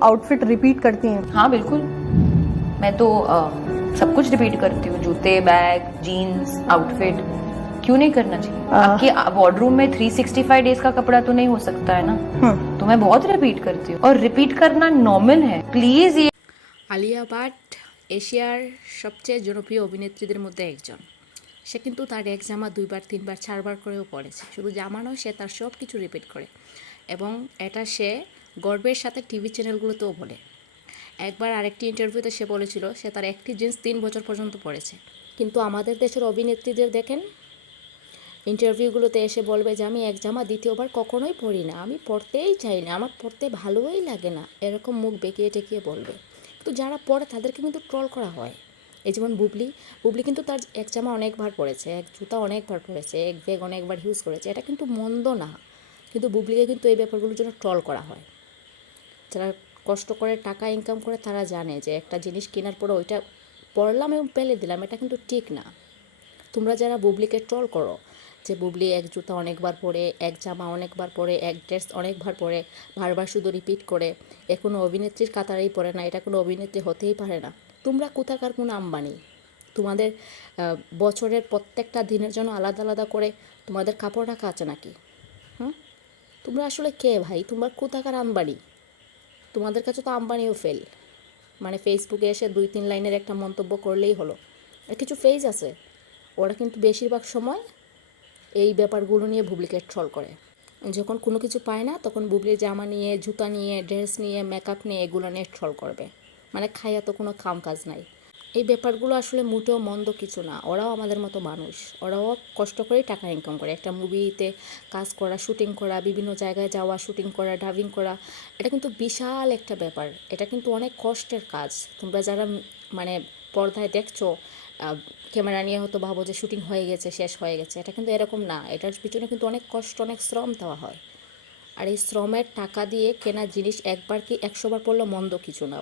Outfit repeat करती हैं हाँ बिल्कुल मैं तो अ, सब कुछ रिपीट करती हूँ जूते बैग जीन्स आउटफिट क्यों नहीं करना चाहिए आपके वार्डरूम में 365 डेज का कपड़ा तो नहीं हो सकता है ना हम्म तो मैं बहुत रिपीट करती हूँ और रिपीट करना नॉर्मल है प्लीज ये আলিয়া ভাট এশিয়ার সবচেয়ে জনপ্রিয় অভিনেত্রীদের মধ্যে একজন সে কিন্তু তার এক জামা দুইবার তিনবার চারবার করেও পড়েছে শুধু জামা নয় সে তার সব কিছু রিপিট করে এবং এটা সে গর্বের সাথে টিভি চ্যানেলগুলোতেও বলে। একবার আরেকটি ইন্টারভিউতে সে বলেছিল, সে তার একটি জিন্স তিন বছর পর্যন্ত পড়েছে কিন্তু আমাদের দেশের অভিনেত্রীদের দেখেন, ইন্টারভিউগুলোতে এসে বলবে যে, আমি এক জামা দ্বিতীয়বার কখনোই পড়ি না। আমি পড়তেই চাই না। আমার পড়তে ভালোই লাগে না। এরকম মুখ বেঁকিয়ে টেকিয়ে বলবে। কিন্তু যারা পড়ে তাদেরকে কিন্তু ট্রল করা হয়। এই যেমন বুবলি বুবলি কিন্তু তার এক জামা অনেকবার পড়েছে এক জুতা অনেকবার পড়েছে এক ব্যাগ অনেকবার ইউজ করেছে। এটা কিন্তু মন্দ না। কিন্তু বুবলিকে কিন্তু এই ব্যাপারগুলোর জন্য ট্রল করা হয়। যারা কষ্ট করে টাকা ইনকাম করে তারা জানে যে একটা জিনিস কেনার পরে ওইটা পড়লাম এবং পেলে দিলাম, এটা কিন্তু ঠিক না। তোমরা যারা বুবলিকে ট্রল করো, যে বুবলি এক জুতা অনেকবার পরে, এক জামা অনেকবার পরে, এক ড্রেস অনেকবার পরে, বারবার শুধু রিপিট করে, এ কোনো অভিনেত্রীর কাতারেই পড়ে না, এটা কোনো অভিনেত্রী হতেই পারে না। তোমরা কোথাকার কোনো আম্বানি? তোমাদের বছরের প্রত্যেকটা দিনের জন্য আলাদা আলাদা করে তোমাদের কাপড় রাখা আছে নাকি? হুম? তোমরা আসলে কে ভাই? তোমার কোথাকার আম্বানি? তোমাদের কাছে তো আম্বানিও ফেল মানে ফেসবুকে এসে দুই তিন লাইনের একটা মন্তব্য করলেই হলো। আর কিছু ফেজ আছে। ওরা কিন্তু বেশিরভাগ সময় এই ব্যাপারগুলো নিয়ে বুবলিকে ট্রল করে। যখন কোনো কিছু পায় না, তখন বুবলি জামা নিয়ে, জুতা নিয়ে ড্রেস নিয়ে মেকআপ নিয়ে এগুলো নিয়ে ট্রল করবে। মানে খাইয়া তো কোনো কাম কাজ নাই। এই ব্যাপারগুলো আসলে মোটেও মন্দ কিছু না। ওরাও আমাদের মতো মানুষ। ওরাও কষ্ট করেই টাকা ইনকাম করে। একটা মুভিতে কাজ করা শুটিং করা, বিভিন্ন জায়গায় যাওয়া শুটিং করা ডাবিং করা, এটা কিন্তু বিশাল একটা ব্যাপার। এটা কিন্তু অনেক কষ্টের কাজ। তোমরা যারা মানে পর্দায় দেখছ ক্যামেরা নিয়ে হয়তো ভাবো যে শুটিং হয়ে গেছে, শেষ হয়ে গেছে। এটা কিন্তু এরকম না। এটার পিছনে কিন্তু অনেক কষ্ট, অনেক শ্রম দেওয়া হয়। আর এই শ্রমের টাকা দিয়ে কেনা জিনিস একবার কি একশোবার পড়লে মন্দ কিছু না।